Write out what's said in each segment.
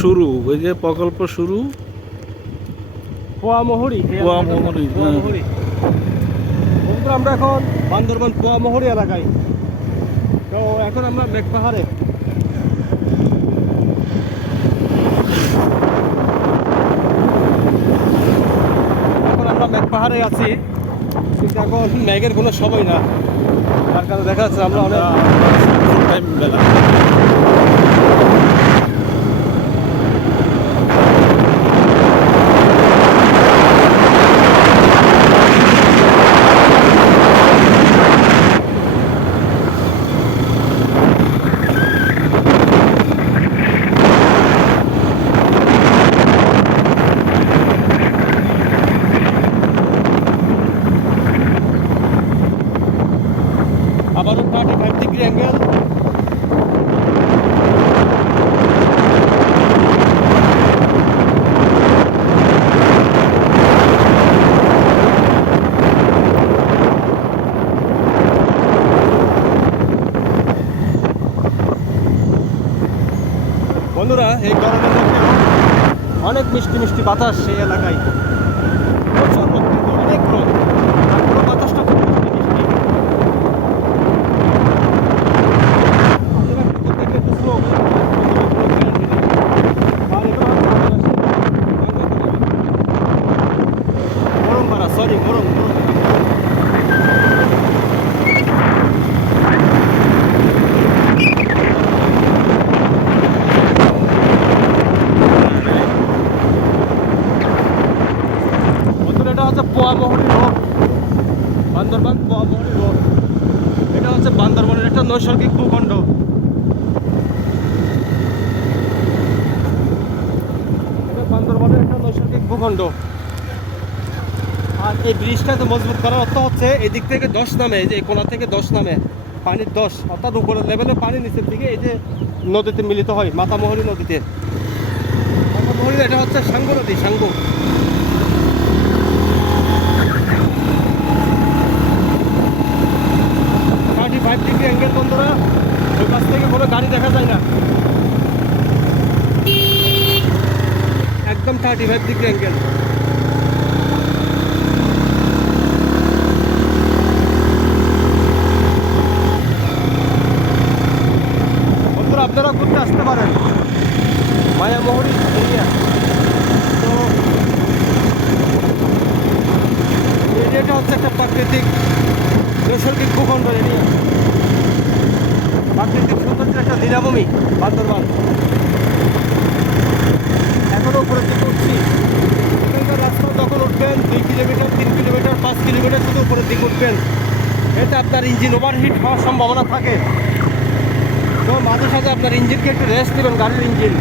শুরু, ওই যে প্রকল্প শুরু পোয়ামোহরি। পোয়ামোহরি, পোয়ামোহরি। বন্ধুরা, আমরা এখন বান্দরবান পোয়ামোহরি এলাকায়। তো এখন আমরা মেঘ পাহাড়ে। এখন আমরা মেঘ পাহাড়ে আছি, কিন্তু এখন মেঘের কোনো সময় না। তার কারণে দেখা যাচ্ছে আমরা অনেক টাইম বেলা। আবারও 35 ডিগ্রি অ্যাঙ্গেল। বন্ধুরা, এই গরমের মধ্যে অনেক মিষ্টি মিষ্টি বাতাস এই এলাকায়। প্রচুর রোদ, কিন্তু অনেক রোদ, আর পুরো বাতাসটা খুব মিষ্টি মিষ্টি। আপনারা একটু দেখলে একটু slow করুন, কোনো guarantee নেই। আর এবার গরম পাড়া, সরি, গরম গরম। বন্ধুরা, এটা হচ্ছে পোয়ামোহরি রোড, বান্দরবান পোয়ামোহরি রোড। এটা হচ্ছে বান্দরবানের একটা নৈসর্গিক ভূখণ্ড। এটা বান্দরবানের একটা নৈসর্গিক ভূখণ্ড। আর এই ব্রিজটাকে মজবুত করার অর্থ হচ্ছে এই দিক থেকে 10 নামে, এই যে এই কোণা থেকে 10 নামে পানির 10, অর্থাৎ উপরের লেভেলে পানি নিচের দিকে এই যে নদীতে মিলিত হয়, মাতামোহরি নদীতে। মাতামোহরি, এটা হচ্ছে সাঙ্গু নদী, সাঙ্গু। 35 degree angle. বন্ধুরা, ওই কাছ থেকে কোনো গাড়ি দেখা যায় না, একদম 35 ডিগ্রি অ্যাঙ্গেল। বন্ধুরা, আপনারা ঘুরতে আসতে পারেন মায়ামোহরি এরিয়া। তো এই এরিয়াটা হচ্ছে একটা প্রাকৃতিক নৈসর্গিক ভূখণ্ড এরিয়া, প্রাকৃতিক সৌন্দর্যের একটা লীলাভূমি বান্দরবান। এখনও উপরের দিকে উঠছি। এখানকার রাস্তা যখন উঠবেন 2 কিলোমিটার, 3 কিলোমিটার, 5 কিলোমিটার শুধু উপরের দিকে উঠবেন, এতে আপনার ইঞ্জিন ওভারহিট হওয়ার সম্ভাবনা থাকে। তো মাঝে সাঝে আপনার ইঞ্জিনকে একটু রেস্ট দেবেন, গাড়ির ইঞ্জিন।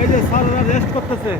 এই যে স্যাররা রেস্ট করতেছে।